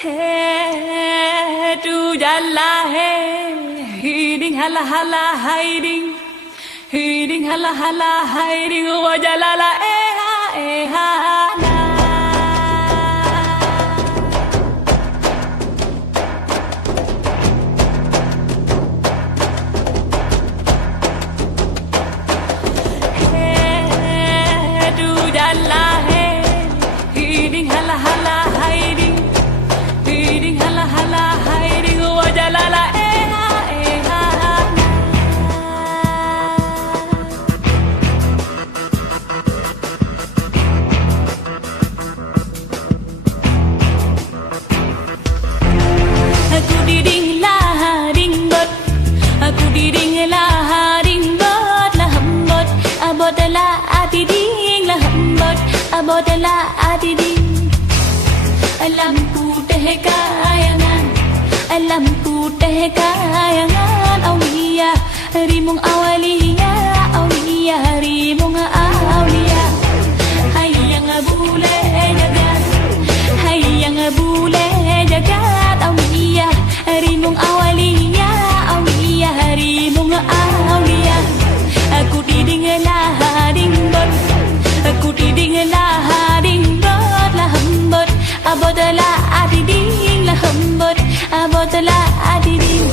Hey, tu jalla hey, hiding hala hala hiding, hiding hala hala hiding, wajalala ha la. Hey, tu jalla hey, hiding hala hala hiding. Hiding hala hala hiding wajalala ha la. Aku diding lah ding bot, aku diding lah ding bot lah hambot, abot lah adiding lah hambot, abot lah adiding. Lampu teh kayangan, lampu teh kayangan, aulia rimung awalia, aulia rimung aulia. Hayang bule jagat, hayang bule jagat, aulia rimung awalia, aulia rimung aulia. Aku diding lah ding bot, aku diding lah ding bot lah hambot, abot lah adiding lah hambot, abot lah adiding.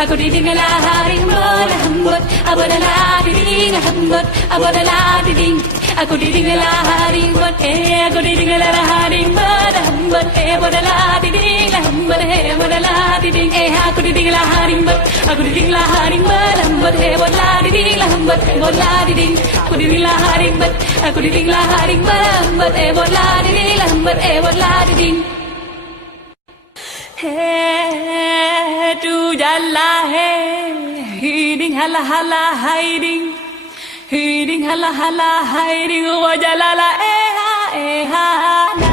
Aku diding lah ring bot hambot, abot lah diding hambot, abot lah diding. Aku diding lah ring bot, aku diding lah ring bot hambot, abot lah diding hambot, abot lah diding. Aku diding lah ring bot, aku diding lah ring bot hambot, abot lah diding hambot, abot lah diding. Aku diding lah ring bot, aku diding lah ring bot hambot, abot lah diding hambot, abot lah diding. Hey, tu jalla hey, hiding hala hala hiding, hiding hala hala hiding wajalala ha la.